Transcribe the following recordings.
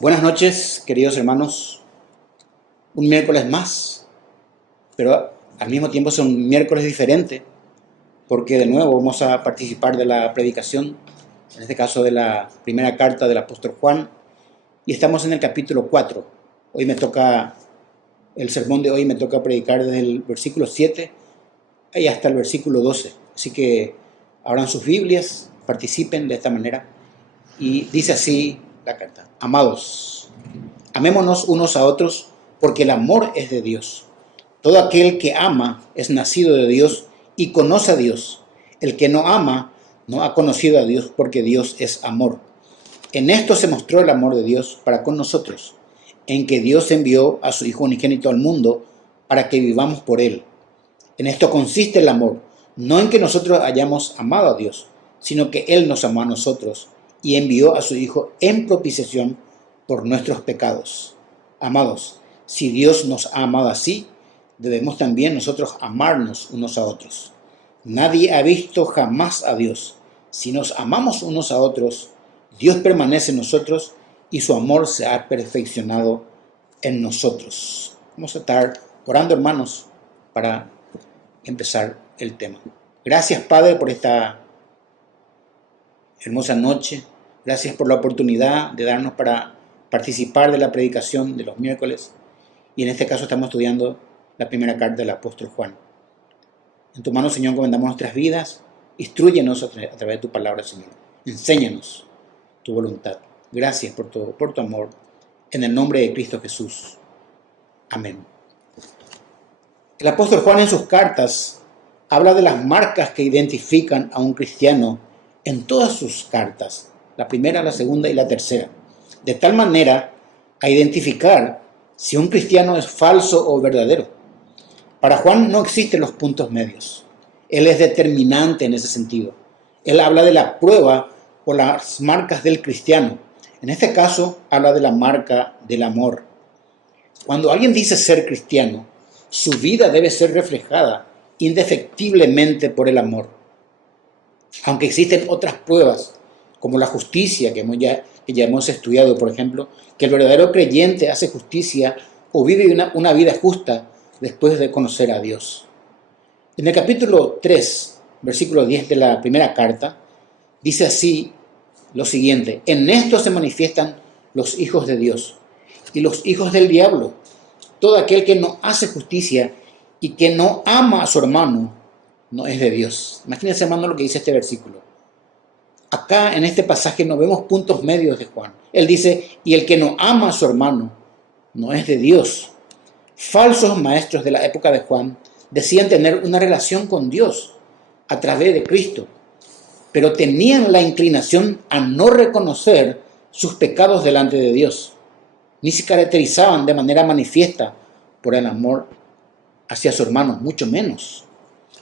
Buenas noches, queridos hermanos. Un miércoles más, pero al mismo tiempo es un miércoles diferente, porque de nuevo vamos a participar de la predicación, en este caso de la primera carta del apóstol Juan, y estamos en el capítulo 4. Hoy me toca, el sermón de hoy me toca predicar desde el versículo 7 y hasta el versículo 12. Así que abran sus Biblias, participen de esta manera, y dice así la carta: Amados, amémonos unos a otros, porque el amor es de Dios. Todo aquel que ama es nacido de Dios y conoce a Dios. El que no ama no ha conocido a Dios, porque Dios es amor. En esto se mostró el amor de Dios para con nosotros, en que Dios envió a su Hijo unigénito al mundo para que vivamos por Él. En esto consiste el amor, no en que nosotros hayamos amado a Dios, sino que Él nos amó a nosotros y envió a su Hijo en propiciación por nuestros pecados. Amados, si Dios nos ha amado así, debemos también nosotros amarnos unos a otros. Nadie ha visto jamás a Dios. Si nos amamos unos a otros, Dios permanece en nosotros y su amor se ha perfeccionado en nosotros. Vamos a estar orando, hermanos, para empezar el tema. Gracias, Padre, por esta hermosa noche. Gracias por la oportunidad de darnos para participar de la predicación de los miércoles. Y en este caso estamos estudiando la primera carta del apóstol Juan. En tu mano, Señor, encomendamos nuestras vidas. Instrúyenos a través de tu palabra, Señor. Enséñanos tu voluntad. Gracias por tu amor. En el nombre de Cristo Jesús. Amén. El apóstol Juan en sus cartas habla de las marcas que identifican a un cristiano en todas sus cartas, la primera, la segunda y la tercera, de tal manera a identificar si un cristiano es falso o verdadero. Para Juan no existen los puntos medios. Él es determinante en ese sentido. Él habla de la prueba o las marcas del cristiano. En este caso, habla de la marca del amor. Cuando alguien dice ser cristiano, su vida debe ser reflejada indefectiblemente por el amor. Aunque existen otras pruebas, como la justicia, que ya hemos estudiado, por ejemplo, que el verdadero creyente hace justicia o vive una vida justa después de conocer a Dios. En el capítulo 3, versículo 10 de la primera carta, dice así lo siguiente: en esto se manifiestan los hijos de Dios y los hijos del diablo. Todo aquel que no hace justicia y que no ama a su hermano no es de Dios. Imagínense, hermano, lo que dice este versículo. Acá en este pasaje no vemos puntos medios de Juan. Él dice, y el que no ama a su hermano no es de Dios. Falsos maestros de la época de Juan decían tener una relación con Dios a través de Cristo, pero tenían la inclinación a no reconocer sus pecados delante de Dios, ni se caracterizaban de manera manifiesta por el amor hacia su hermano, mucho menos.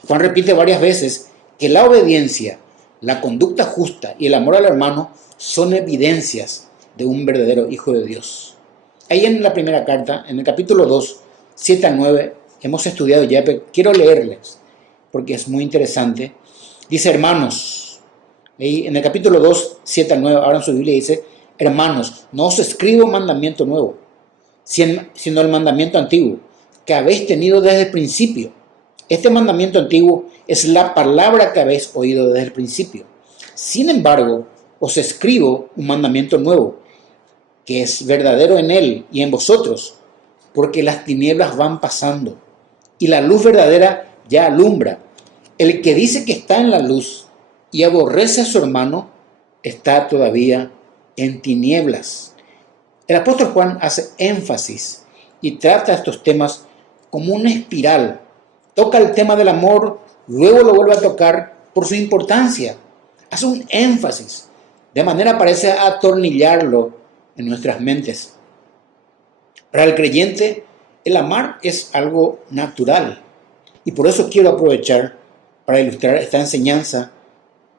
Juan repite varias veces que la obediencia, la conducta justa y el amor al hermano son evidencias de un verdadero hijo de Dios. Ahí en la primera carta, en el capítulo 2, 7 a 9, hemos estudiado ya, pero quiero leerles porque es muy interesante. Dice, hermanos, ahí en el capítulo 2, 7 a 9, ahora en su Biblia dice, hermanos, no os escribo mandamiento nuevo, sino el mandamiento antiguo, que habéis tenido desde el principio. Este mandamiento antiguo es la palabra que habéis oído desde el principio. Sin embargo, os escribo un mandamiento nuevo, que es verdadero en él y en vosotros, porque las tinieblas van pasando y la luz verdadera ya alumbra. El que dice que está en la luz y aborrece a su hermano, está todavía en tinieblas. El apóstol Juan hace énfasis y trata estos temas como una espiral. Toca el tema del amor, luego lo vuelve a tocar por su importancia. Hace un énfasis, de manera parece atornillarlo en nuestras mentes. Para el creyente, el amar es algo natural. Y por eso quiero aprovechar para ilustrar esta enseñanza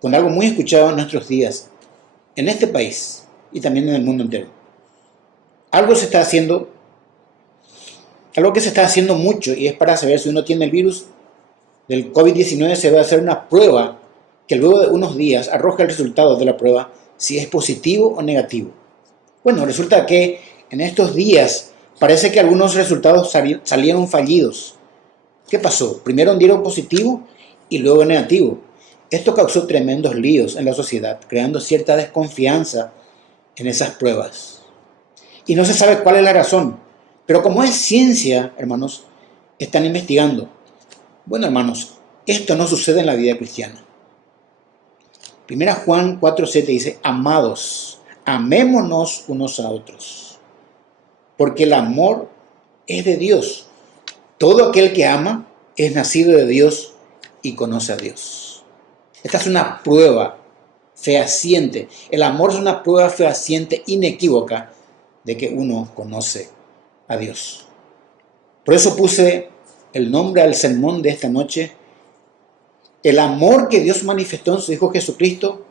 con algo muy escuchado en nuestros días, en este país y también en el mundo entero. Algo que se está haciendo mucho, y es para saber si uno tiene el virus del COVID-19, se va a hacer una prueba que luego de unos días arroja el resultado de la prueba si es positivo o negativo. Bueno, resulta que en estos días parece que algunos resultados salieron fallidos. ¿Qué pasó? Primero dieron positivo y luego negativo. Esto causó tremendos líos en la sociedad, creando cierta desconfianza en esas pruebas. Y no se sabe cuál es la razón. Pero como es ciencia, hermanos, están investigando. Bueno, hermanos, esto no sucede en la vida cristiana. Primera Juan 4:7 dice, amados, amémonos unos a otros, porque el amor es de Dios. Todo aquel que ama es nacido de Dios y conoce a Dios. Esta es una prueba fehaciente. El amor es una prueba fehaciente, inequívoca, de que uno conoce a Dios. Por eso puse el nombre al sermón de esta noche. El amor que Dios manifestó en su Hijo Jesucristo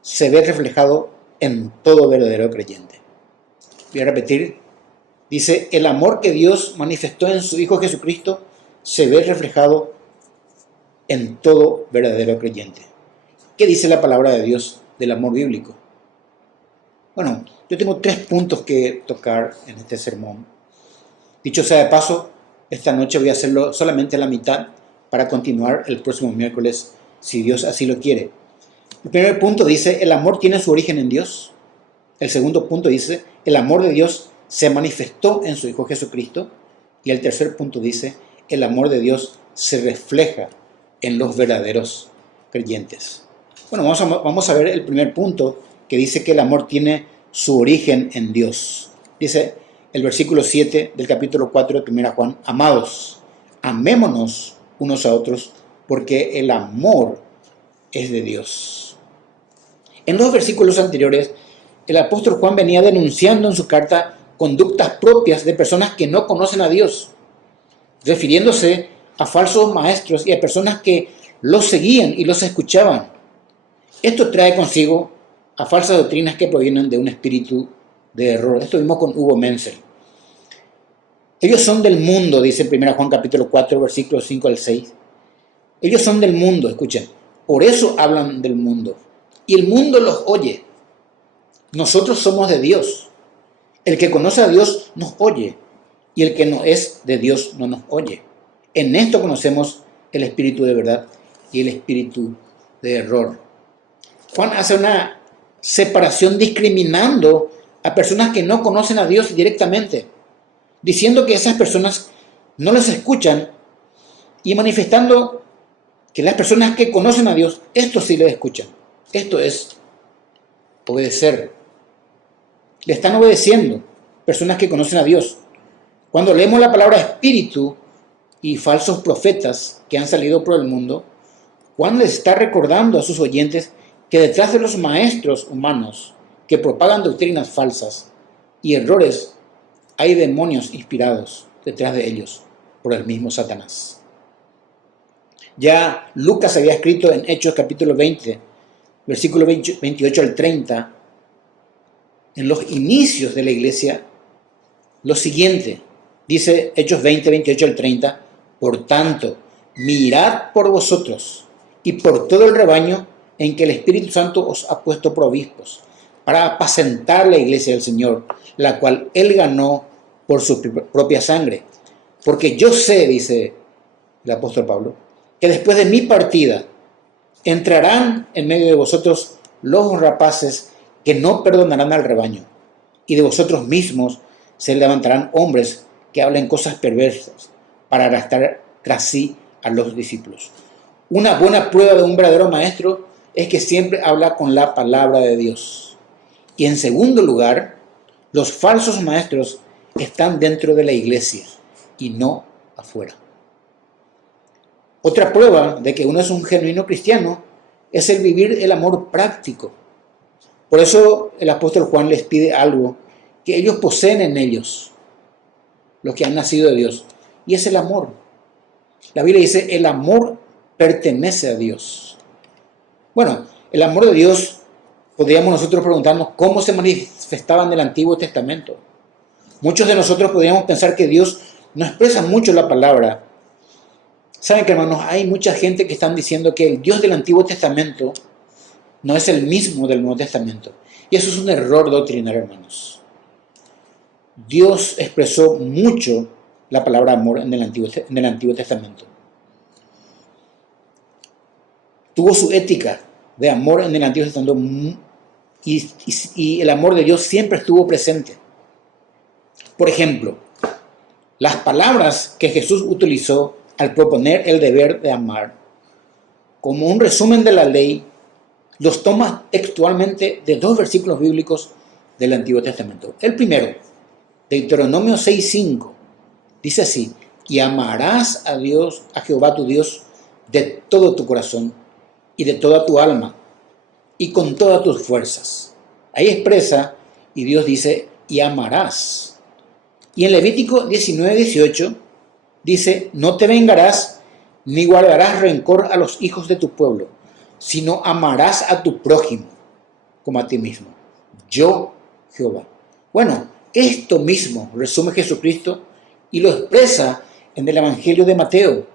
se ve reflejado en todo verdadero creyente. Voy a repetir. Dice, el amor que Dios manifestó en su Hijo Jesucristo se ve reflejado en todo verdadero creyente. ¿Qué dice la palabra de Dios del amor bíblico? Bueno, yo tengo 3 puntos que tocar en este sermón. Dicho sea de paso, esta noche voy a hacerlo solamente a la mitad para continuar el próximo miércoles, si Dios así lo quiere. El primer punto dice, el amor tiene su origen en Dios. El segundo punto dice, el amor de Dios se manifestó en su Hijo Jesucristo. Y el tercer punto dice, el amor de Dios se refleja en los verdaderos creyentes. Bueno, vamos a ver el primer punto que dice que el amor tiene su origen en Dios. Dice el versículo 7 del capítulo 4 de 1 Juan, amados, amémonos unos a otros, porque el amor es de Dios. En los versículos anteriores, el apóstol Juan venía denunciando en su carta conductas propias de personas que no conocen a Dios, refiriéndose a falsos maestros y a personas que los seguían y los escuchaban. Esto trae consigo a falsas doctrinas que provienen de un espíritu de error. Esto vimos con Hugo Menzel. Ellos son del mundo, dice 1 Juan capítulo 4, versículos 5 al 6. Ellos son del mundo, escuchen. Por eso hablan del mundo. Y el mundo los oye. Nosotros somos de Dios. El que conoce a Dios nos oye. Y el que no es de Dios no nos oye. En esto conocemos el espíritu de verdad y el espíritu de error. Juan hace una separación discriminando a personas que no conocen a Dios directamente, diciendo que esas personas no les escuchan y manifestando que las personas que conocen a Dios, estos sí les escuchan. Esto es obedecer. Le están obedeciendo personas que conocen a Dios. Cuando leemos la palabra espíritu y falsos profetas que han salido por el mundo, Juan les está recordando a sus oyentes que detrás de los maestros humanos que propagan doctrinas falsas y errores, hay demonios inspirados detrás de ellos por el mismo Satanás. Ya Lucas había escrito en Hechos capítulo 20, versículo 28 al 30, en los inicios de la iglesia, lo siguiente. Dice Hechos 20, 28 al 30, por tanto, mirad por vosotros y por todo el rebaño en que el Espíritu Santo os ha puesto por obispos, para apacentar la iglesia del Señor, la cual Él ganó por su propia sangre. Porque yo sé, dice el apóstol Pablo, que después de mi partida entrarán en medio de vosotros los rapaces que no perdonarán al rebaño, y de vosotros mismos se levantarán hombres que hablen cosas perversas para arrastrar tras sí a los discípulos. Una buena prueba de un verdadero maestro es que siempre habla con la palabra de Dios. Y en segundo lugar, los falsos maestros están dentro de la iglesia y no afuera. Otra prueba de que uno es un genuino cristiano es el vivir el amor práctico. Por eso el apóstol Juan les pide algo que ellos poseen en ellos, los que han nacido de Dios, y es el amor. La Biblia dice, el amor pertenece a Dios. Bueno, el amor de Dios, podríamos nosotros preguntarnos cómo se manifestaba en el Antiguo Testamento. Muchos de nosotros podríamos pensar que Dios no expresa mucho la palabra. Saben que, hermanos, hay mucha gente que están diciendo que el Dios del Antiguo Testamento no es el mismo del Nuevo Testamento. Y eso es un error doctrinal, hermanos. Dios expresó mucho la palabra amor en el Antiguo Testamento. Tuvo su ética de amor en el Antiguo Testamento y el amor de Dios siempre estuvo presente. Por ejemplo, las palabras que Jesús utilizó al proponer el deber de amar, como un resumen de la ley, los toma textualmente de 2 versículos bíblicos del Antiguo Testamento. El primero, Deuteronomio 6:5, dice así: y amarás a Dios, a Jehová tu Dios, de todo tu corazón y de toda tu alma y con todas tus fuerzas. Ahí expresa, y Dios dice, y amarás. Y en Levítico 19:18 dice, no te vengarás ni guardarás rencor a los hijos de tu pueblo, sino amarás a tu prójimo como a ti mismo. Yo, Jehová. Bueno, esto mismo resume Jesucristo y lo expresa en el Evangelio de Mateo.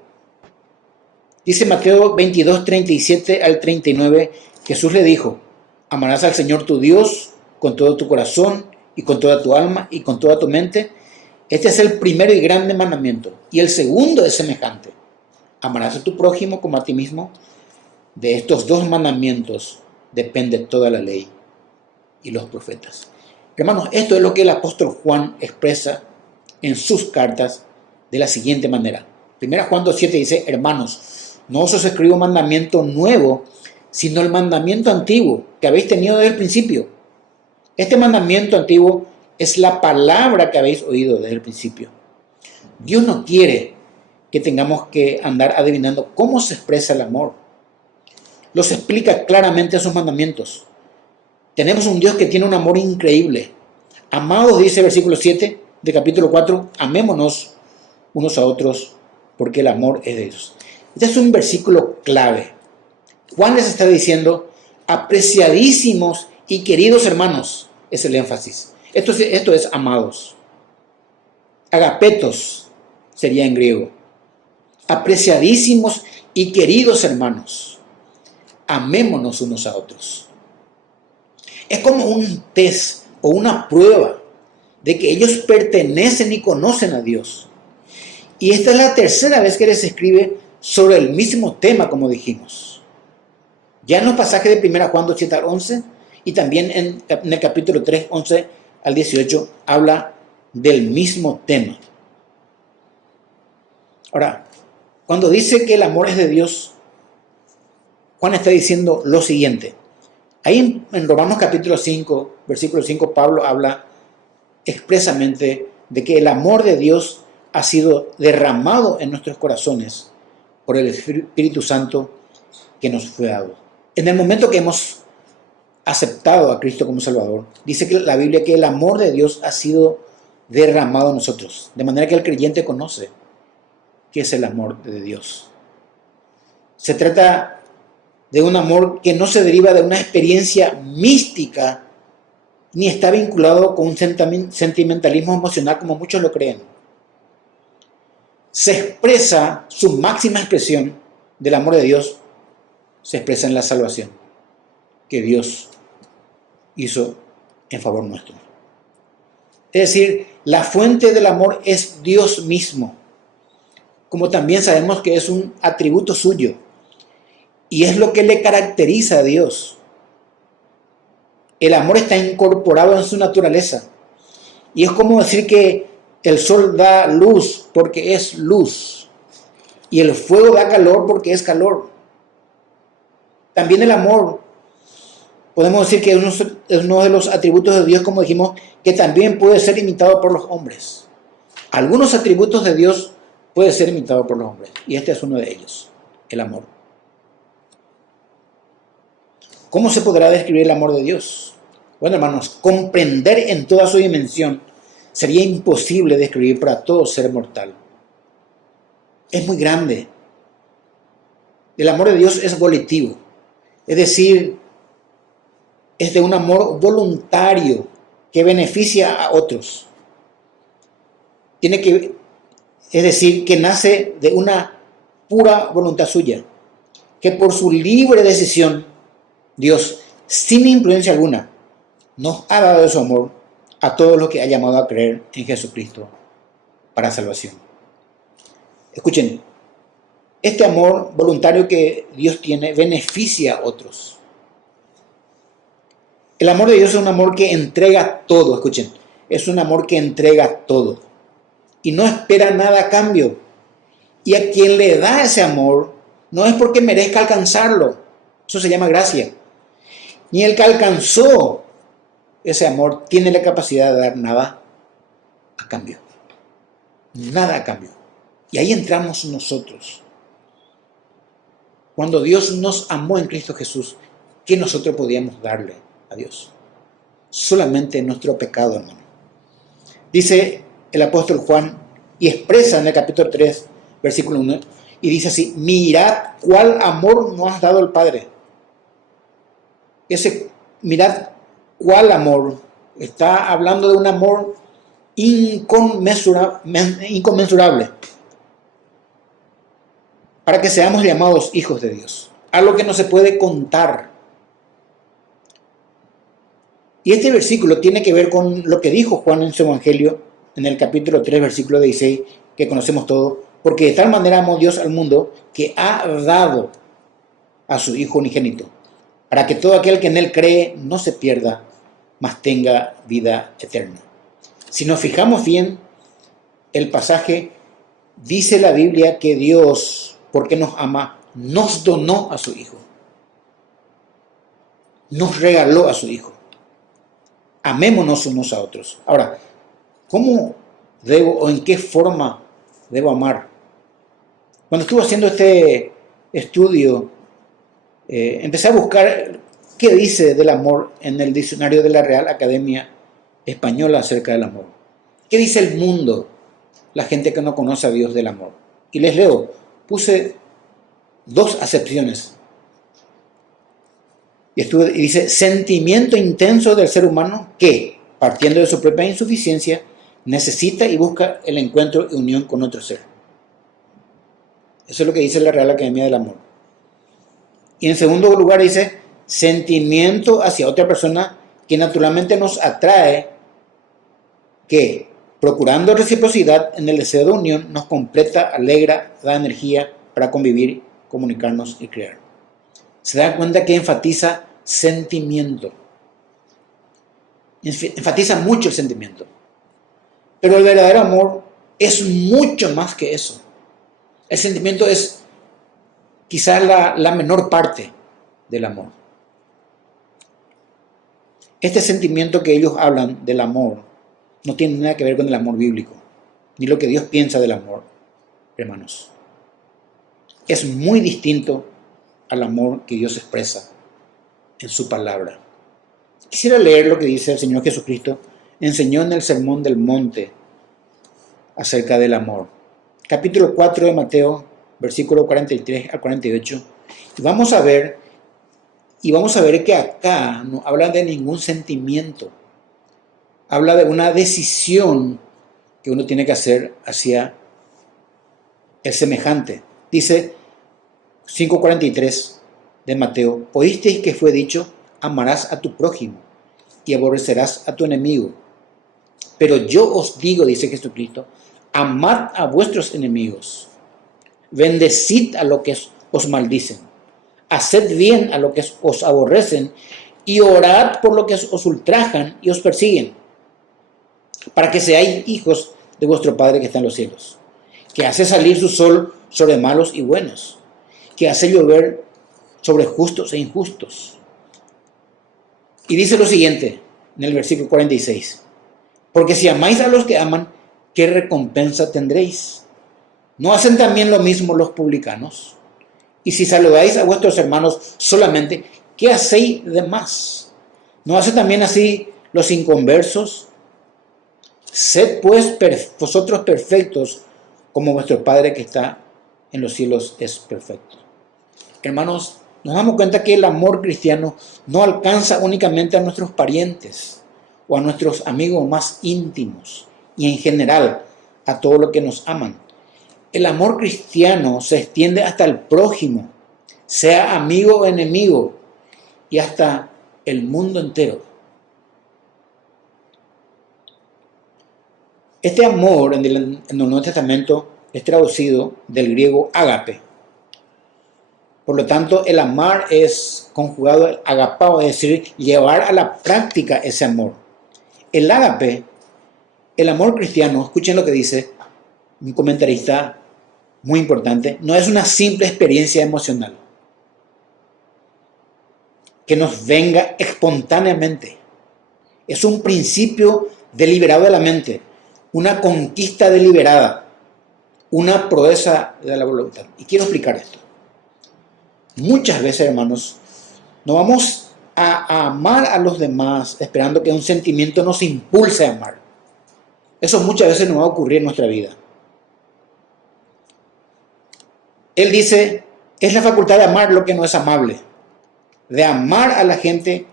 Dice Mateo 22:37 al 39, Jesús le dijo, amarás al Señor tu Dios con todo tu corazón y con toda tu alma y con toda tu mente. Este es el primero y grande mandamiento. Y el segundo es semejante. Amarás a tu prójimo como a ti mismo. De estos 2 mandamientos depende toda la ley y los profetas. Hermanos, esto es lo que el apóstol Juan expresa en sus cartas de la siguiente manera. 1 Juan 2:7 dice, hermanos, no os escribo un mandamiento nuevo, sino el mandamiento antiguo que habéis tenido desde el principio. Este mandamiento antiguo es la palabra que habéis oído desde el principio. Dios no quiere que tengamos que andar adivinando cómo se expresa el amor. Los explica claramente en sus mandamientos. Tenemos un Dios que tiene un amor increíble. Amados, dice el versículo 7 de capítulo 4, amémonos unos a otros porque el amor es de Dios. Este es un versículo clave. Juan les está diciendo, apreciadísimos y queridos hermanos, es el énfasis. Esto es amados. Agapetos sería en griego. Apreciadísimos y queridos hermanos, amémonos unos a otros. Es como un test o una prueba de que ellos pertenecen y conocen a Dios. Y esta es la tercera vez que les escribe sobre el mismo tema, como dijimos. Ya en los pasajes de 1 Juan 2:7 al 11 y también en el capítulo 3, 11 al 18, habla del mismo tema. Ahora, cuando dice que el amor es de Dios, Juan está diciendo lo siguiente. Ahí en Romanos capítulo 5, versículo 5, Pablo habla expresamente de que el amor de Dios ha sido derramado en nuestros corazones por el Espíritu Santo que nos fue dado. En el momento que hemos aceptado a Cristo como Salvador, dice que la Biblia que el amor de Dios ha sido derramado en nosotros, de manera que el creyente conoce qué es el amor de Dios. Se trata de un amor que no se deriva de una experiencia mística ni está vinculado con un sentimentalismo emocional como muchos lo creen. Se expresa, su máxima expresión del amor de Dios se expresa en la salvación que Dios hizo en favor nuestro. Es decir, la fuente del amor es Dios mismo, como también sabemos que es un atributo suyo y es lo que le caracteriza a Dios. El amor está incorporado en su naturaleza y es como decir que el sol da luz porque es luz y el fuego da calor porque es calor. También el amor, podemos decir que es uno de los atributos de Dios, como dijimos, que también puede ser imitado por los hombres. Algunos atributos de Dios pueden ser imitados por los hombres y este es uno de ellos, el amor. ¿Cómo se podrá describir el amor de Dios? Bueno, hermanos, comprender en toda su dimensión sería imposible describir para todo ser mortal. Es muy grande. El amor de Dios es volitivo, es decir, es de un amor voluntario que beneficia a otros. Es decir, que nace de una pura voluntad suya, que por su libre decisión, Dios, sin influencia alguna, nos ha dado su amor a todos los que ha llamado a creer en Jesucristo para salvación. Escuchen, este amor voluntario que Dios tiene beneficia a otros. El amor de Dios es un amor que entrega todo, escuchen, es un amor que entrega todo y no espera nada a cambio. Y a quien le da ese amor no es porque merezca alcanzarlo, eso se llama gracia. Ni el que alcanzó ese amor tiene la capacidad de dar nada a cambio. Nada a cambio. Y ahí entramos nosotros. Cuando Dios nos amó en Cristo Jesús, ¿qué nosotros podíamos darle a Dios? Solamente nuestro pecado, hermano. Dice el apóstol Juan, y expresa en el capítulo 3, versículo 1, y dice así: mirad cuál amor nos ha dado el Padre. Mirad cuál amor. Está hablando de un amor inconmensurable. Para que seamos llamados hijos de Dios. Algo que no se puede contar. Y este versículo tiene que ver con lo que dijo Juan en su Evangelio, en el capítulo 3, versículo 16, que conocemos todos. Porque de tal manera amó Dios al mundo que ha dado a su Hijo unigénito, para que todo aquel que en Él cree no se pierda, mas tenga vida eterna. Si nos fijamos bien, el pasaje dice la Biblia que Dios, porque nos ama, nos donó a su Hijo. Nos regaló a su Hijo. Amémonos unos a otros. Ahora, ¿cómo debo o en qué forma debo amar? Cuando estuve haciendo este estudio, empecé a buscar qué dice del amor en el diccionario de la Real Academia Española acerca del amor. ¿Qué dice el mundo, la gente que no conoce a Dios, del amor? Y les leo, puse 2 acepciones. Y dice: sentimiento intenso del ser humano que, partiendo de su propia insuficiencia, necesita y busca el encuentro y unión con otro ser. Eso es lo que dice la Real Academia del Amor. Y en segundo lugar dice: sentimiento hacia otra persona que naturalmente nos atrae, que, procurando reciprocidad en el deseo de unión, nos completa, alegra, da energía para convivir, comunicarnos y crear. Se da cuenta que enfatiza sentimiento. Enfatiza mucho el sentimiento. Pero el verdadero amor es mucho más que eso. El sentimiento es quizás la menor parte del amor. Este sentimiento que ellos hablan del amor no tiene nada que ver con el amor bíblico, ni lo que Dios piensa del amor, hermanos. Es muy distinto al amor que Dios expresa en su palabra. Quisiera leer lo que dice el Señor Jesucristo, enseñó en el Sermón del Monte acerca del amor. Capítulo 4 de Mateo, versículo 43 al 48. Y vamos a ver que acá no habla de ningún sentimiento. Habla de una decisión que uno tiene que hacer hacia el semejante. Dice 5:43 de Mateo: oísteis que fue dicho, amarás a tu prójimo y aborrecerás a tu enemigo. Pero yo os digo, dice Jesucristo, amad a vuestros enemigos, bendecid a los que os maldicen, haced bien a los que os aborrecen y orad por los que os ultrajan y os persiguen, para que seáis hijos de vuestro Padre que está en los cielos, que hace salir su sol sobre malos y buenos, que hace llover sobre justos e injustos. Y dice lo siguiente en el versículo 46: porque si amáis a los que aman, ¿qué recompensa tendréis? ¿No hacen también lo mismo los publicanos? Y si saludáis a vuestros hermanos solamente, ¿qué hacéis de más? ¿No hacen también así los inconversos? Sed pues vosotros perfectos, como vuestro Padre que está en los cielos es perfecto. Hermanos, nos damos cuenta que el amor cristiano no alcanza únicamente a nuestros parientes o a nuestros amigos más íntimos y en general a todos los que nos aman. El amor cristiano se extiende hasta el prójimo, sea amigo o enemigo, y hasta el mundo entero. Este amor en el Nuevo Testamento es traducido del griego ágape. Por lo tanto, el amar es conjugado el agapao, es decir, llevar a la práctica ese amor. El ágape, el amor cristiano, escuchen lo que dice un comentarista muy importante, no es una simple experiencia emocional que nos venga espontáneamente. Es un principio deliberado de la mente, una conquista deliberada, una proeza de la voluntad. Y quiero explicar esto. Muchas veces, hermanos, no vamos a amar a los demás esperando que un sentimiento nos impulse a amar. Eso muchas veces no va a ocurrir en nuestra vida. Él dice, es la facultad de amar lo que no es amable, de amar a la gente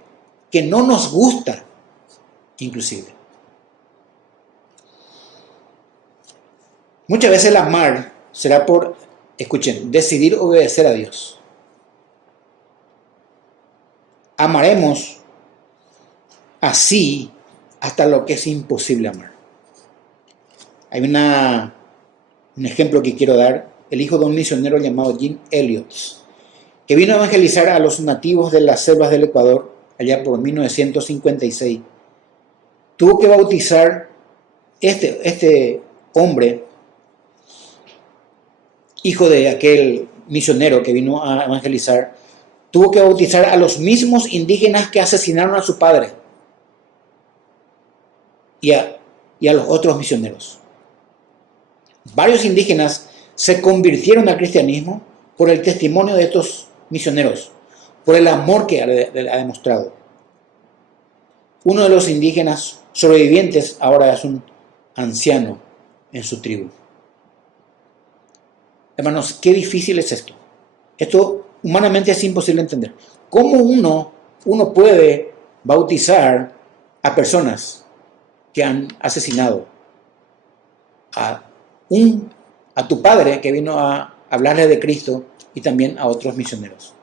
que no nos gusta, inclusive. Muchas veces el amar será por, escuchen, decidir obedecer a Dios. Amaremos así hasta lo que es imposible amar. Hay un ejemplo que quiero dar, el hijo de un misionero llamado Jim Elliot, que vino a evangelizar a los nativos de las selvas del Ecuador allá por 1956. Tuvo que bautizar este hombre, hijo de aquel misionero que vino a evangelizar, tuvo que bautizar a los mismos indígenas que asesinaron a su padre y a los otros misioneros. Varios indígenas se convirtieron al cristianismo por el testimonio de estos misioneros, por el amor que ha demostrado. Uno de los indígenas sobrevivientes ahora es un anciano en su tribu. Hermanos, qué difícil es esto. Esto humanamente es imposible entender. ¿Cómo uno puede bautizar a personas que han asesinado a tu padre que vino a hablarle de Cristo y también a otros misioneros?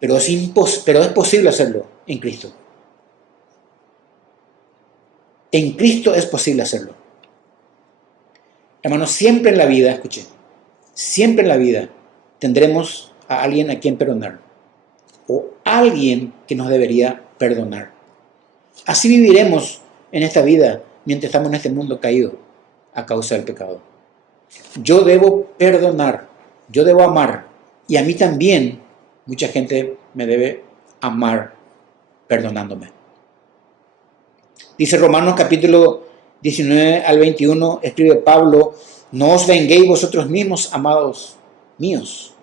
Pero es posible hacerlo en Cristo. En Cristo es posible hacerlo. Hermanos, siempre en la vida, escuchen, siempre en la vida tendremos a alguien a quien perdonar o alguien que nos debería perdonar. Así viviremos en esta vida mientras estamos en este mundo caído a causa del pecado. Yo debo perdonar, yo debo amar y a mí también mucha gente me debe amar perdonándome. Dice Romanos capítulo 19 al 21, escribe Pablo, no os venguéis vosotros mismos, amados míos,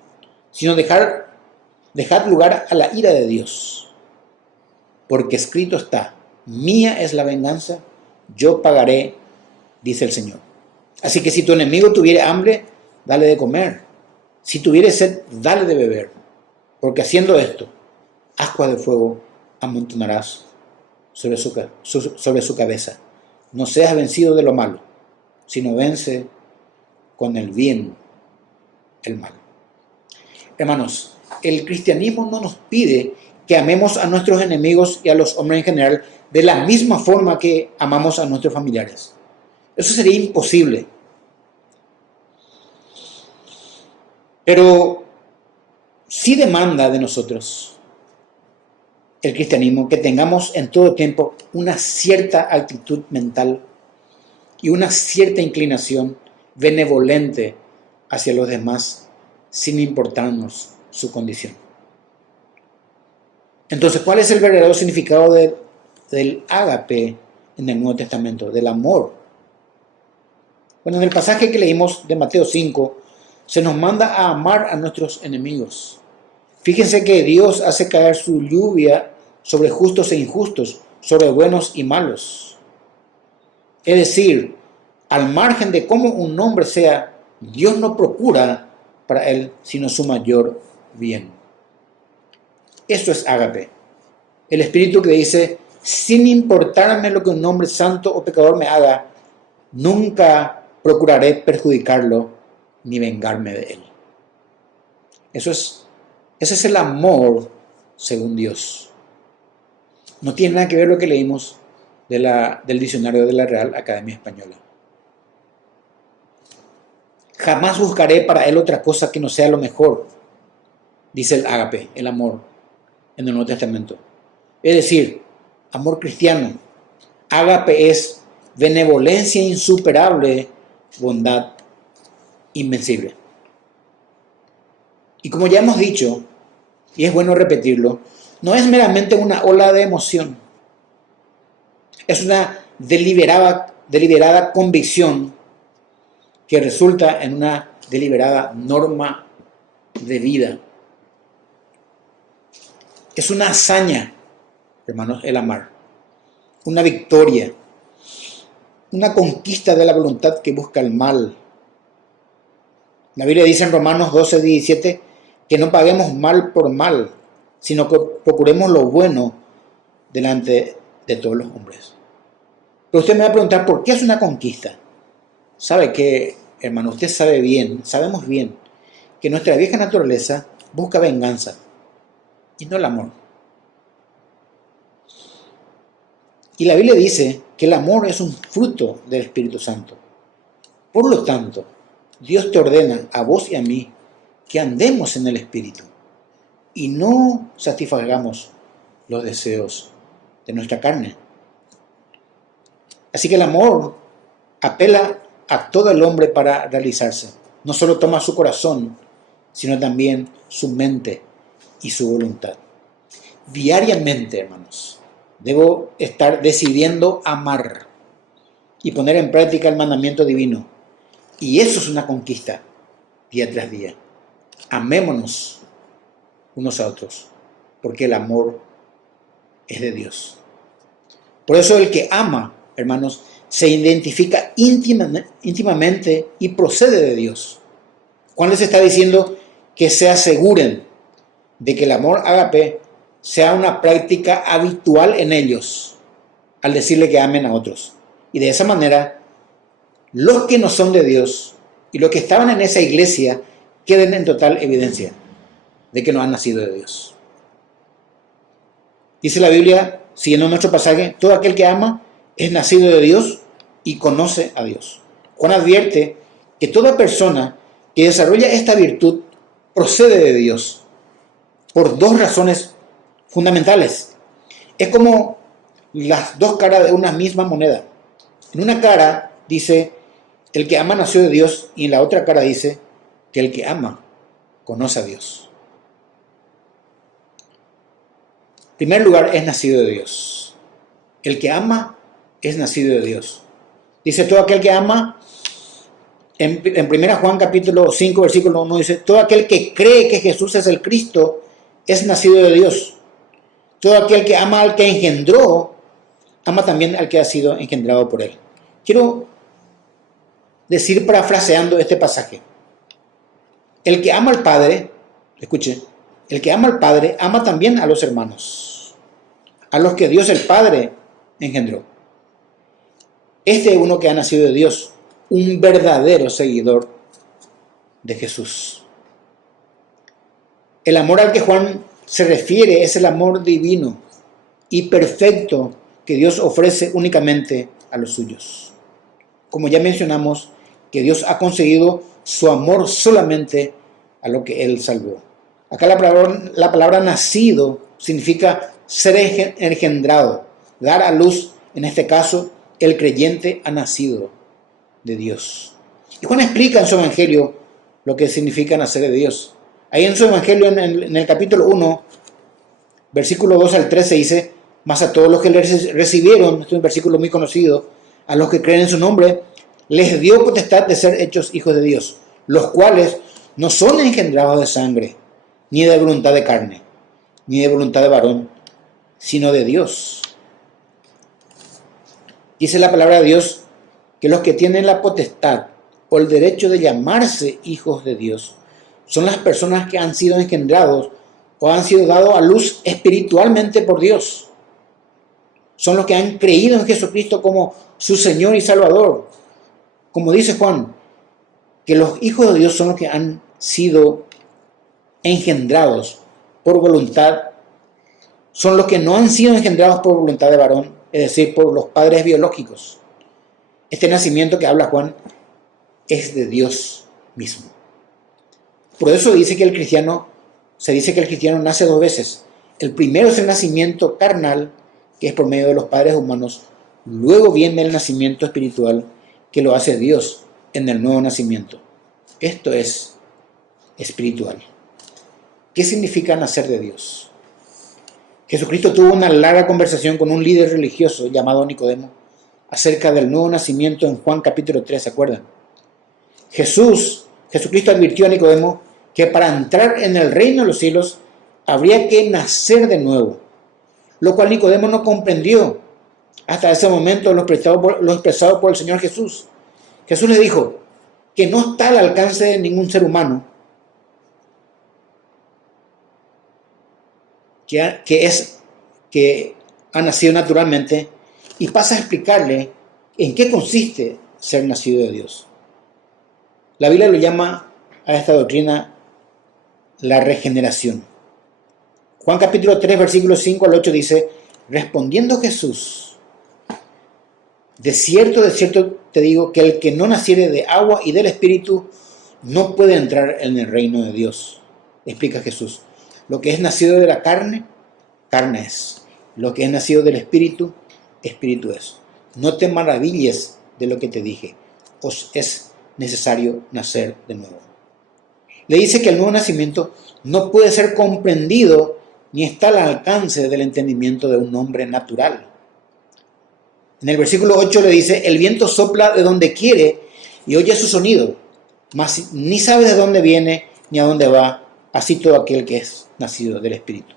sino dejad lugar a la ira de Dios, porque escrito está, mía es la venganza, yo pagaré, dice el Señor. Así que si tu enemigo tuviere hambre, dale de comer, si tuviere sed, dale de beber, porque haciendo esto, ascuas de fuego amontonarás sobre su cabeza. No seas vencido de lo malo, sino vence con el bien el mal. Hermanos, el cristianismo no nos pide que amemos a nuestros enemigos y a los hombres en general de la misma forma que amamos a nuestros familiares. Eso sería imposible. Pero sí demanda de nosotros el cristianismo que tengamos en todo tiempo una cierta actitud mental y una cierta inclinación benevolente hacia los demás sin importarnos su condición. Entonces, ¿cuál es el verdadero significado del ágape en el Nuevo Testamento, del amor? Bueno, en el pasaje que leímos de Mateo 5, se nos manda a amar a nuestros enemigos. Fíjense que Dios hace caer su lluvia sobre justos e injustos, sobre buenos y malos. Es decir, al margen de cómo un hombre sea, Dios no procura para él sino su mayor bien. Eso es ágape. El espíritu que dice, sin importarme lo que un hombre santo o pecador me haga, nunca procuraré perjudicarlo ni vengarme de él. Ese es el amor según Dios. No tiene nada que ver lo que leímos del diccionario de la Real Academia Española. Jamás buscaré para él otra cosa que no sea lo mejor, dice el ágape, el amor, en el Nuevo Testamento. Es decir, amor cristiano. Ágape es benevolencia insuperable, bondad invencible. Y como ya hemos dicho, y es bueno repetirlo, no es meramente una ola de emoción. Es una deliberada convicción que resulta en una deliberada norma de vida. Es una hazaña, hermanos, el amar. Una victoria. Una conquista de la voluntad que busca el mal. La Biblia dice en Romanos 12:17 que no paguemos mal por mal, sino que procuremos lo bueno delante de todos los hombres. Pero usted me va a preguntar, ¿por qué es una conquista? ¿Sabe qué, hermano? Usted sabe bien, sabemos bien, que nuestra vieja naturaleza busca venganza y no el amor. Y la Biblia dice que el amor es un fruto del Espíritu Santo. Por lo tanto, Dios te ordena a vos y a mí que andemos en el Espíritu y no satisfagamos los deseos de nuestra carne. Así que el amor apela a todo el hombre para realizarse. No solo toma su corazón, sino también su mente y su voluntad. Diariamente, hermanos, debo estar decidiendo amar y poner en práctica el mandamiento divino. Y eso es una conquista día tras día. Amémonos unos a otros, porque el amor es de Dios. Por eso el que ama, hermanos, se identifica íntimamente y procede de Dios. Juan les está diciendo que se aseguren de que el amor ágape sea una práctica habitual en ellos, al decirle que amen a otros. Y de esa manera, los que no son de Dios y los que estaban en esa iglesia queden en total evidencia de que no han nacido de Dios. Dice la Biblia, siguiendo nuestro pasaje, todo aquel que ama es nacido de Dios y conoce a Dios. Juan advierte que toda persona que desarrolla esta virtud procede de Dios por dos razones fundamentales. Es como las dos caras de una misma moneda. En una cara dice, el que ama nació de Dios, y en la otra cara dice que el que ama conoce a Dios. En primer lugar, es nacido de Dios. El que ama es nacido de Dios. Dice todo aquel que ama, en 1 Juan capítulo 5, versículo 1, dice, todo aquel que cree que Jesús es el Cristo es nacido de Dios. Todo aquel que ama al que engendró, ama también al que ha sido engendrado por él. Quiero decir, parafraseando este pasaje, el que ama al Padre, escuche, el que ama al Padre ama también a los hermanos, a los que Dios el Padre engendró. Este es uno que ha nacido de Dios, un verdadero seguidor de Jesús. El amor al que Juan se refiere es el amor divino y perfecto que Dios ofrece únicamente a los suyos. Como ya mencionamos, que Dios ha concedido su amor solamente a lo que Él salvó. Acá la palabra nacido significa ser engendrado, dar a luz. En este caso, el creyente ha nacido de Dios. Y Juan explica en su evangelio lo que significa nacer de Dios. Ahí en su evangelio, en el capítulo 1, versículo 2 al 13, dice, mas a todos los que le recibieron, este es un versículo muy conocido, a los que creen en su nombre, les dio potestad de ser hechos hijos de Dios, los cuales no son engendrados de sangre, ni de voluntad de carne, ni de voluntad de varón, sino de Dios. Dice la palabra de Dios que los que tienen la potestad o el derecho de llamarse hijos de Dios son las personas que han sido engendrados o han sido dados a luz espiritualmente por Dios. Son los que han creído en Jesucristo como su Señor y Salvador. Como dice Juan, que los hijos de Dios son los que han sido engendrados por voluntad, son los que no han sido engendrados por voluntad de varón, es decir, por los padres biológicos. Este nacimiento que habla Juan es de Dios mismo. Por eso se dice que el cristiano nace dos veces. El primero es el nacimiento carnal, que es por medio de los padres humanos. Luego viene el nacimiento espiritual, que lo hace Dios en el nuevo nacimiento. Esto es espiritual. ¿Qué significa nacer de Dios? Jesucristo tuvo una larga conversación con un líder religioso llamado Nicodemo acerca del nuevo nacimiento en Juan capítulo 3, ¿se acuerdan? Jesucristo advirtió a Nicodemo que para entrar en el reino de los cielos habría que nacer de nuevo, lo cual Nicodemo no comprendió hasta ese momento lo expresado por el Señor Jesús. Jesús le dijo que no está al alcance de ningún ser humano que ha nacido naturalmente, y pasa a explicarle en qué consiste ser nacido de Dios. La Biblia lo llama a esta doctrina la regeneración. Juan capítulo 3, versículos 5 al 8 dice: respondiendo Jesús, de cierto te digo que el que no naciere de agua y del Espíritu no puede entrar en el reino de Dios. Explica Jesús. Lo que es nacido de la carne, carne es. Lo que es nacido del Espíritu, Espíritu es. No te maravilles de lo que te dije. Os es necesario nacer de nuevo. Le dice que el nuevo nacimiento no puede ser comprendido ni está al alcance del entendimiento de un hombre natural. En el versículo 8 le dice: el viento sopla de donde quiere y oye su sonido, mas ni sabe de dónde viene ni a dónde va, así todo aquel que es nacido del Espíritu.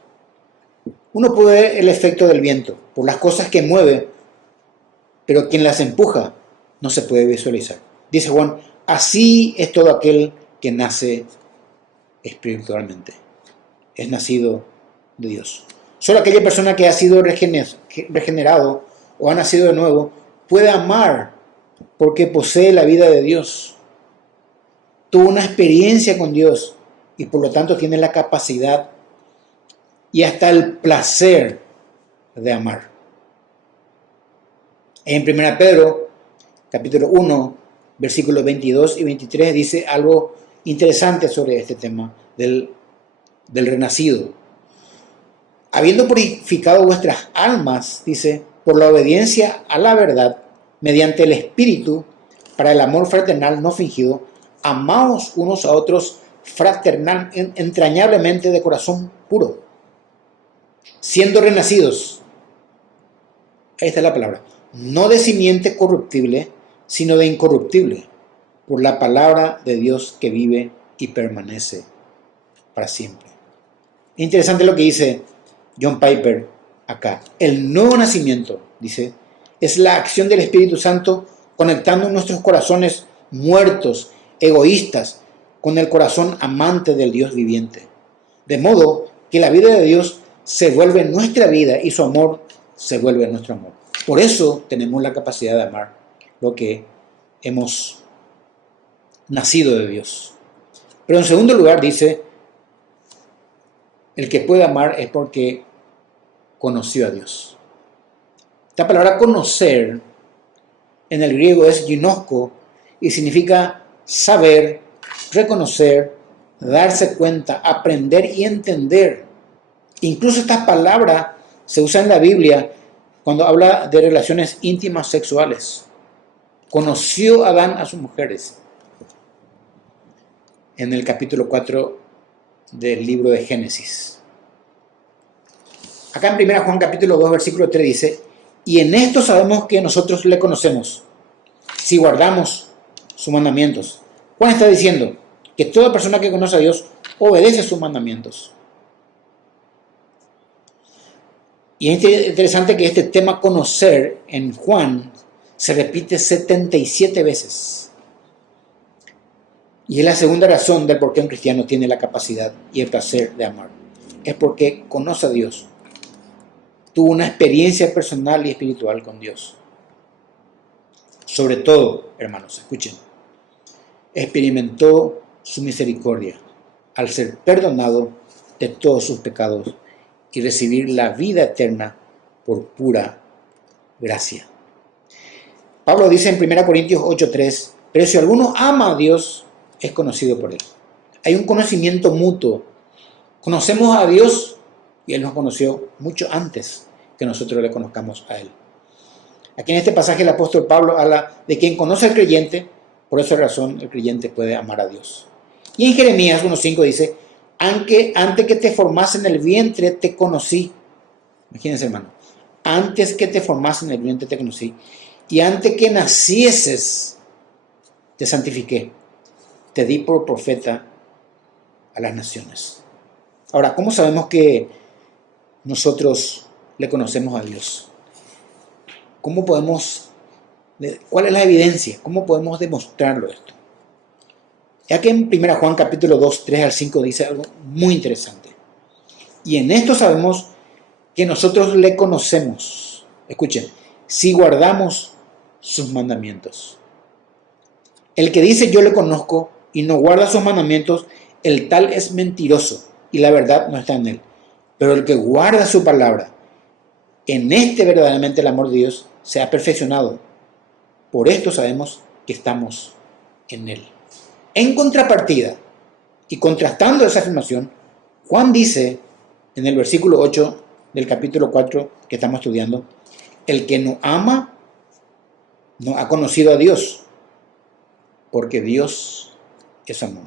Uno puede ver el efecto del viento por las cosas que mueve, pero quien las empuja no se puede visualizar. Dice Juan: así es todo aquel que nace espiritualmente, es nacido de Dios. Solo aquella persona que ha sido regenerado o ha nacido de nuevo puede amar porque posee la vida de Dios. Tuvo una experiencia con Dios y por lo tanto tiene la capacidad y hasta el placer de amar. En 1 Pedro capítulo 1 versículos 22 y 23 dice algo interesante sobre este tema del renacido. Habiendo purificado vuestras almas, dice, por la obediencia a la verdad, mediante el Espíritu, para el amor fraternal no fingido, amaos unos a otros entrañablemente de corazón puro, siendo renacidos, ahí está la palabra, no de simiente corruptible, sino de incorruptible, por la palabra de Dios que vive y permanece para siempre. Interesante lo que dice John Piper acá. El nuevo nacimiento, dice, es la acción del Espíritu Santo conectando nuestros corazones muertos, egoístas, con el corazón amante del Dios viviente. De modo que la vida de Dios se vuelve nuestra vida y su amor se vuelve nuestro amor. Por eso tenemos la capacidad de amar lo que hemos nacido de Dios. Pero en segundo lugar dice, el que puede amar es porque conoció a Dios. Esta palabra conocer en el griego es ginosko y significa saber, reconocer, darse cuenta, aprender y entender. Incluso esta palabra se usa en la Biblia cuando habla de relaciones íntimas sexuales. Conoció Adán a sus mujeres. En el capítulo 4 del libro de Génesis. Acá en 1 Juan capítulo 2 versículo 3 dice: y en esto sabemos que nosotros le conocemos, si guardamos sus mandamientos. Juan está diciendo que toda persona que conoce a Dios obedece sus mandamientos. Y es interesante que este tema conocer en Juan se repite 77 veces. Y es la segunda razón del por qué un cristiano tiene la capacidad y el placer de amar. Es porque conoce a Dios. Tuvo una experiencia personal y espiritual con Dios. Sobre todo, hermanos, escuchen, experimentó su misericordia al ser perdonado de todos sus pecados y recibir la vida eterna por pura gracia. Pablo dice en 1 Corintios 8:3, pero si alguno ama a Dios, es conocido por él. Hay un conocimiento mutuo. Conocemos a Dios y Él nos conoció mucho antes que nosotros le conozcamos a Él. Aquí en este pasaje el apóstol Pablo habla de quien conoce al creyente, por esa razón el creyente puede amar a Dios. Y en Jeremías 1:5 dice, aunque antes que te formase en el vientre te conocí. Imagínense, hermano, antes que te formase en el vientre te conocí, y antes que nacieses te santifiqué, te di por profeta a las naciones. Ahora, ¿cómo sabemos que nosotros le conocemos a Dios? ¿Cuál es la evidencia? ¿Cómo podemos demostrarlo esto? Ya que en 1 Juan capítulo 2, 3 al 5 dice algo muy interesante. Y en esto sabemos que nosotros le conocemos. Escuchen, si guardamos sus mandamientos. El que dice yo le conozco y no guarda sus mandamientos, el tal es mentiroso y la verdad no está en él. Pero el que guarda su palabra, en este verdaderamente el amor de Dios se ha perfeccionado. Por esto sabemos que estamos en él. En contrapartida, y contrastando esa afirmación, Juan dice en el versículo 8 del capítulo 4 que estamos estudiando, el que no ama no ha conocido a Dios, porque Dios es amor.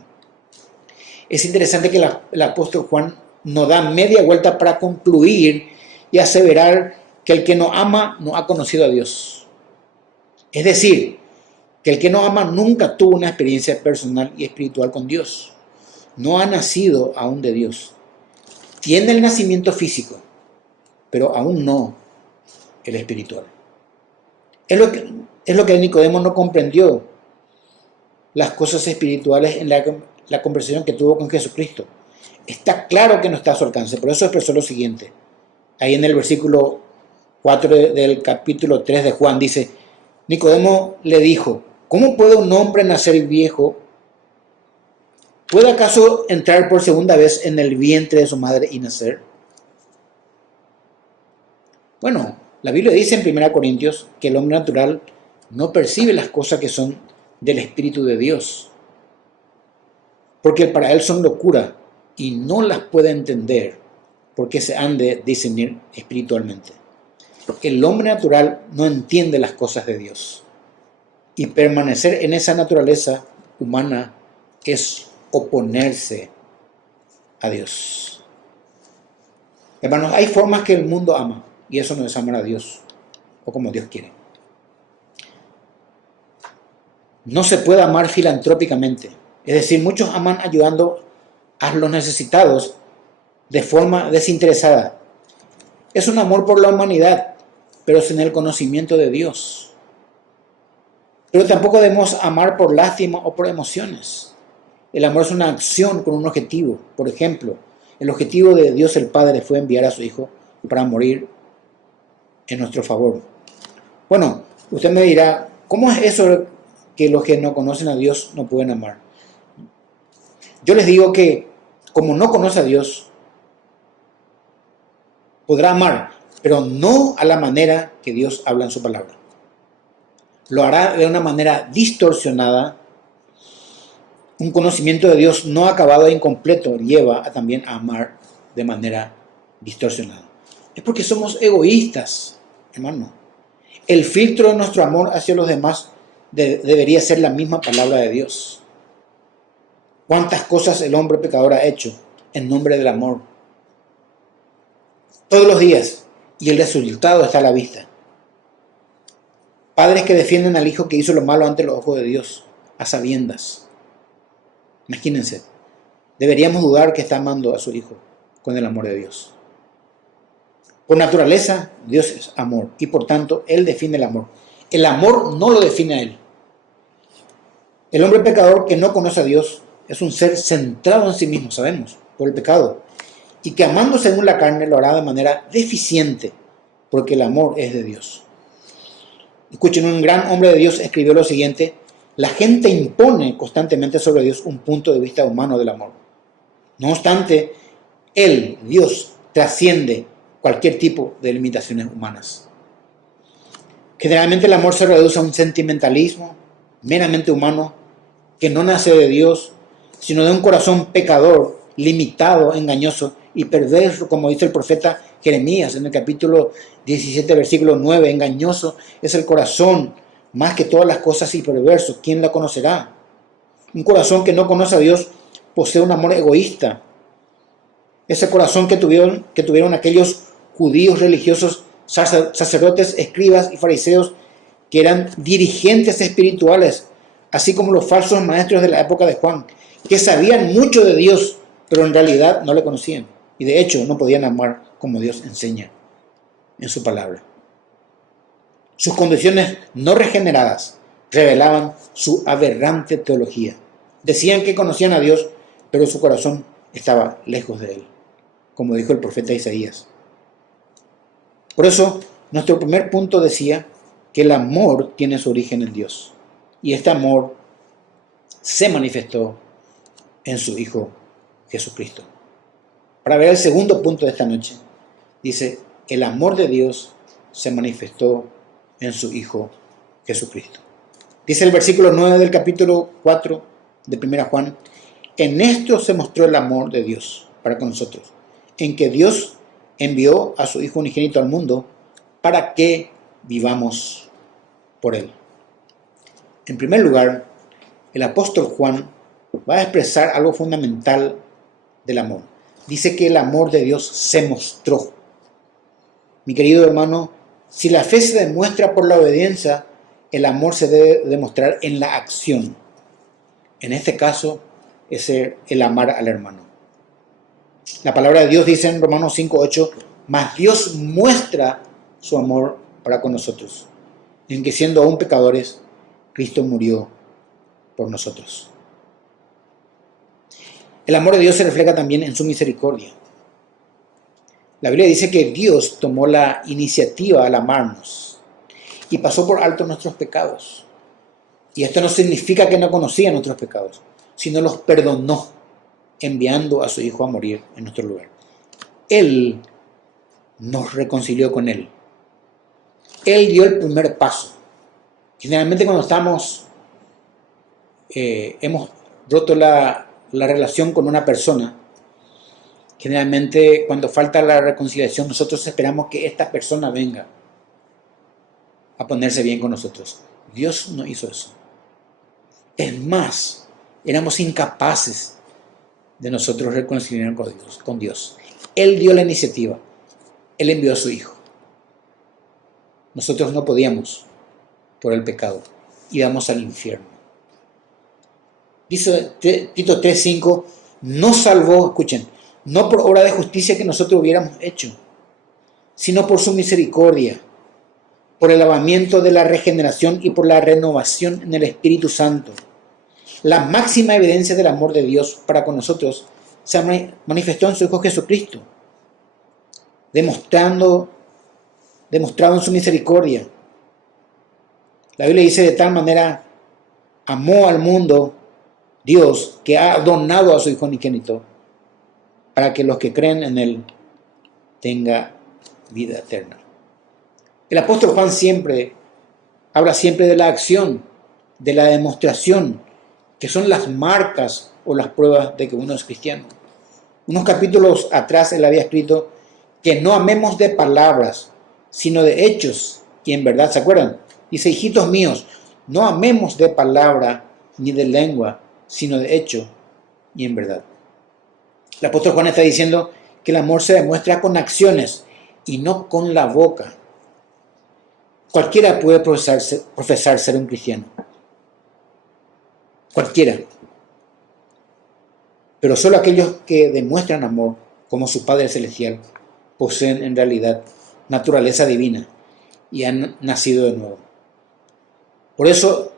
Es interesante que el apóstol Juan nos da media vuelta para concluir y aseverar que el que no ama no ha conocido a Dios. Es decir, que el que no ama nunca tuvo una experiencia personal y espiritual con Dios. No ha nacido aún de Dios. Tiene el nacimiento físico, pero aún no el espiritual. Es lo que Nicodemo no comprendió, las cosas espirituales en la conversación que tuvo con Jesucristo. Está claro que no está a su alcance, por eso expresó lo siguiente. Ahí en el versículo 4 del capítulo 3 de Juan dice, Nicodemo le dijo, ¿cómo puede un hombre nacer viejo? ¿Puede acaso entrar por segunda vez en el vientre de su madre y nacer? Bueno, la Biblia dice en 1 Corintios que el hombre natural no percibe las cosas que son del Espíritu de Dios, porque para él son locura y no las puede entender porque se han de discernir espiritualmente. El hombre natural no entiende las cosas de Dios y permanecer en esa naturaleza humana es oponerse a Dios. Hermanos, hay formas que el mundo ama y eso no es amar a Dios o como Dios quiere. No se puede amar filantrópicamente, es decir, muchos aman ayudando a los necesitados de forma desinteresada. Es un amor por la humanidad, pero sin el conocimiento de Dios. Pero tampoco debemos amar por lástima o por emociones. El amor es una acción con un objetivo. Por ejemplo, el objetivo de Dios el Padre fue enviar a su Hijo para morir en nuestro favor. Bueno, usted me dirá, ¿cómo es eso que los que no conocen a Dios no pueden amar? Yo les digo que como no conoce a Dios, podrá amar, pero no a la manera que Dios habla en su palabra. Lo hará de una manera distorsionada. Un conocimiento de Dios no acabado e incompleto lleva también a amar de manera distorsionada. Es porque somos egoístas, hermano. El filtro de nuestro amor hacia los demás debería ser la misma palabra de Dios. ¿Cuántas cosas el hombre pecador ha hecho en nombre del amor? Todos los días, y el resultado está a la vista. Padres que defienden al hijo que hizo lo malo ante los ojos de Dios, a sabiendas. Imagínense, deberíamos dudar que está amando a su hijo con el amor de Dios. Por naturaleza, Dios es amor, y por tanto, Él define el amor. El amor no lo define a Él. El hombre pecador que no conoce a Dios es un ser centrado en sí mismo, sabemos, por el pecado, y que amando según la carne lo hará de manera deficiente, porque el amor es de Dios. Escuchen, un gran hombre de Dios escribió lo siguiente: la gente impone constantemente sobre Dios un punto de vista humano del amor. No obstante, Él, Dios, trasciende cualquier tipo de limitaciones humanas. Generalmente el amor se reduce a un sentimentalismo meramente humano que no nace de Dios, sino de un corazón pecador, limitado, engañoso y perverso, como dice el profeta Jeremías en el capítulo 17, versículo 9. Engañoso es el corazón más que todas las cosas y perverso. ¿Quién la conocerá? Un corazón que no conoce a Dios posee un amor egoísta. Ese corazón que tuvieron aquellos judíos religiosos, sacerdotes, escribas y fariseos, que eran dirigentes espirituales, así como los falsos maestros de la época de Juan, que sabían mucho de Dios, pero en realidad no le conocían. Y de hecho no podían amar como Dios enseña en su palabra. Sus condiciones no regeneradas revelaban su aberrante teología. Decían que conocían a Dios, pero su corazón estaba lejos de él, como dijo el profeta Isaías. Por eso, nuestro primer punto decía que el amor tiene su origen en Dios. Y este amor se manifestó en su Hijo Jesucristo. Para ver el segundo punto de esta noche, dice, el amor de Dios se manifestó en su Hijo Jesucristo. Dice el versículo 9 del capítulo 4 de 1 Juan, en esto se mostró el amor de Dios para con nosotros, en que Dios envió a su Hijo unigénito al mundo para que vivamos por él. En primer lugar, el apóstol Juan va a expresar algo fundamental del amor. Dice que el amor de Dios se mostró. Mi querido hermano, si la fe se demuestra por la obediencia, el amor se debe demostrar en la acción. En este caso, es el amar al hermano. La palabra de Dios dice en Romanos 5:8, mas Dios muestra su amor para con nosotros, en que siendo aún pecadores, Cristo murió por nosotros. El amor de Dios se refleja también en su misericordia. La Biblia dice que Dios tomó la iniciativa al amarnos y pasó por alto nuestros pecados. Y esto no significa que no conocía nuestros pecados, sino los perdonó, enviando a su Hijo a morir en nuestro lugar. Él nos reconcilió con Él. Él dio el primer paso. Generalmente cuando hemos roto la relación con una persona, generalmente cuando falta la reconciliación, nosotros esperamos que esta persona venga a ponerse bien con nosotros. Dios no hizo eso. Es más, éramos incapaces de nosotros reconciliar con Dios. Él dio la iniciativa. Él envió a su Hijo. Nosotros no podíamos por el pecado. Íbamos al infierno. Dice Tito 3:5, nos salvó, escuchen, no por obra de justicia que nosotros hubiéramos hecho, sino por su misericordia, por el lavamiento de la regeneración y por la renovación en el Espíritu Santo. La máxima evidencia del amor de Dios para con nosotros se manifestó en su Hijo Jesucristo, demostrado en su misericordia. La Biblia dice, de tal manera amó al mundo Dios, que ha donado a su Hijo unigénito, para que los que creen en Él tengan vida eterna. El apóstol Juan habla siempre de la acción, de la demostración, que son las marcas o las pruebas de que uno es cristiano. Unos capítulos atrás él había escrito que no amemos de palabras, sino de hechos y en verdad. ¿Se acuerdan? Dice, hijitos míos, no amemos de palabra ni de lengua, sino de hecho y en verdad. El apóstol Juan está diciendo que el amor se demuestra con acciones y no con la boca. Cualquiera puede profesar ser un cristiano. Cualquiera. Pero solo aquellos que demuestran amor, como su Padre Celestial, poseen en realidad naturaleza divina y han nacido de nuevo. Por eso,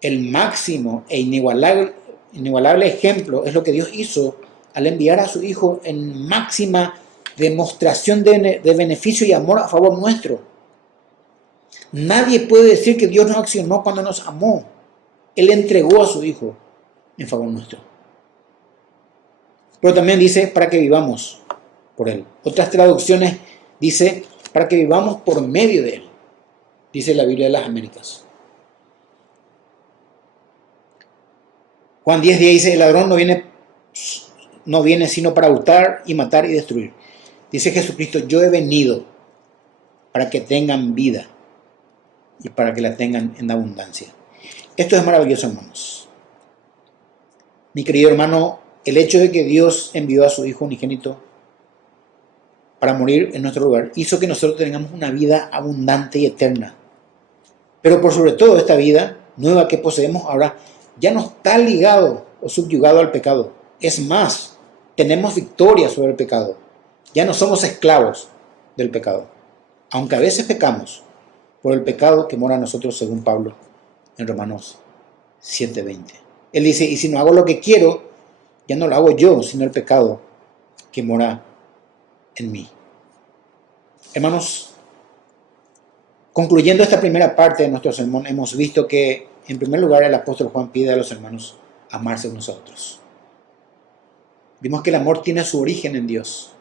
el máximo e inigualable ejemplo es lo que Dios hizo al enviar a su Hijo en máxima demostración de beneficio y amor a favor nuestro. Nadie puede decir que Dios nos accionó cuando nos amó. Él entregó a su Hijo en favor nuestro. Pero también dice para que vivamos por Él. Otras traducciones dice para que vivamos por medio de Él. dice la Biblia de las Américas. Juan 10:10 dice, el ladrón no viene sino para hurtar y matar y destruir. Dice Jesucristo, yo he venido para que tengan vida y para que la tengan en abundancia. Esto es maravilloso, hermanos. Mi querido hermano, el hecho de que Dios envió a su Hijo unigénito para morir en nuestro lugar hizo que nosotros tengamos una vida abundante y eterna. Pero por sobre todo esta vida nueva que poseemos ahora ya no está ligado o subyugado al pecado. Es más, tenemos victoria sobre el pecado. Ya no somos esclavos del pecado. Aunque a veces pecamos por el pecado que mora en nosotros, según Pablo en Romanos 7:20. Él dice, y si no hago lo que quiero, ya no lo hago yo, sino el pecado que mora en mí. Hermanos, concluyendo esta primera parte de nuestro sermón, hemos visto que, en primer lugar, el apóstol Juan pide a los hermanos amarse unos a otros. Vimos que el amor tiene su origen en Dios,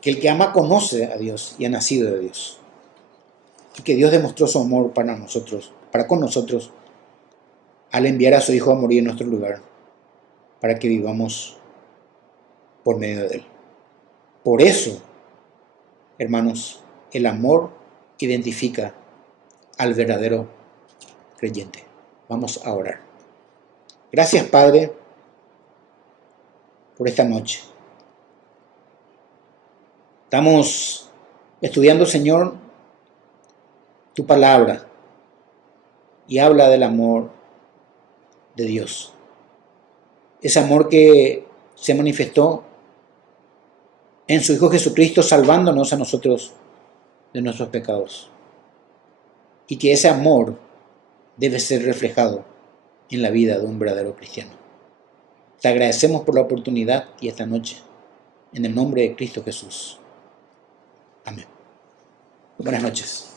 que el que ama conoce a Dios y ha nacido de Dios, y que Dios demostró su amor para con nosotros, al enviar a su Hijo a morir en nuestro lugar, para que vivamos por medio de Él. Por eso, hermanos, el amor identifica al verdadero creyente. Vamos a orar. Gracias, Padre, por esta noche. Estamos estudiando, Señor, tu palabra y habla del amor de Dios. Ese amor que se manifestó en su Hijo Jesucristo, salvándonos a nosotros de nuestros pecados. Y que ese amor debe ser reflejado en la vida de un verdadero cristiano. Te agradecemos por la oportunidad y esta noche, en el nombre de Cristo Jesús. Amén. Buenas noches.